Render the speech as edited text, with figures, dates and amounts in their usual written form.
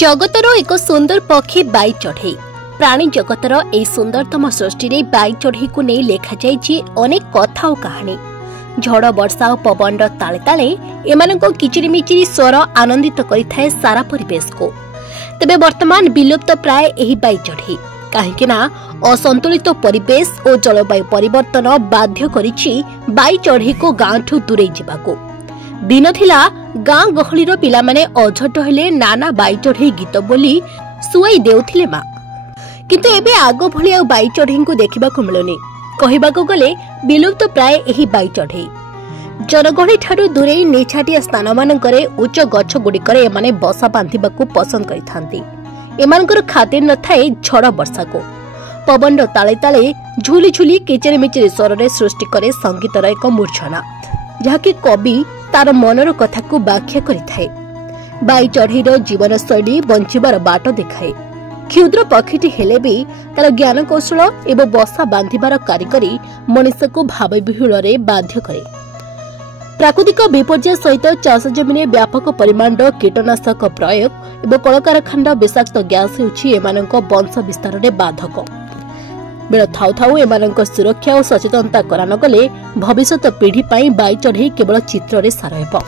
जगतर एक सुंदर पक्षी बाई चढ़ई प्राणी जगतर ए सुंदरतम सृष्टि बाई चढ़ई को नहीं लेखा जाइछि अनेक कथा और कहानी। झड़ वर्षा और पवन ताले ताले एमानक किचिरिमिचिरी स्वर आनंदित करिथाए सारा परिवेश को। तेबे वर्तमान विलुप्त प्राय एही बाई चढ़ई काहेकि ना असंतुलित परिवेश और जलवायु परिवर्तन बाध्य करिछि बाई चढ़ई को गांव ठू दूरे जिबाको। दिन थिला गाँ गहलीर पिला माने अझट हेले नाना बाई चढ़ई गीत बोली सुई देउथिले मा, किंतु एबे आगो भली आ बाई चढ़ई को देखिबाको मिलुनी। कहिबाको गले विलुप्त प्राय एही बाई चढ़ई जनगहली ठारू दूरे निछाटिया स्थान मानकरे उच्च गछ गुड़िकरे एमाने बसा बांधिबाको पसंद करिथांती। एमानकर खातिर न थाए झड़ वर्षा को। पवन ताले ताले झुली झुली किचेर मिचेर स्वर सृष्टि करे संगीतर एक मूर्छना, जहाँकि कवि तार मनर कथा को व्याख्या करिथाए। बाई चढ़ईर जीवन शैली बंचिबार बाट देखाए। क्षुद्र पक्षीटी हेले भी तार ज्ञान कौशल एवं बसा बांधिबार कारिगरी मनुष्य को भावविहुल बाध्य करे। प्राकृतिक विपर्यय सहित चाष जमीन व्यापक परिमाणर कीटनाशक प्रयोग एवं कलकारखाना विषाक्त गैस हेउछि एमानक वंश विस्तार में बाधक। बेल थाउ थाउ एमानक सुरक्षा और सचेतनता करा न गले भविष्यत पीढ़ी पाई बाई चढ़ई केवल चित्र रे सार हेब।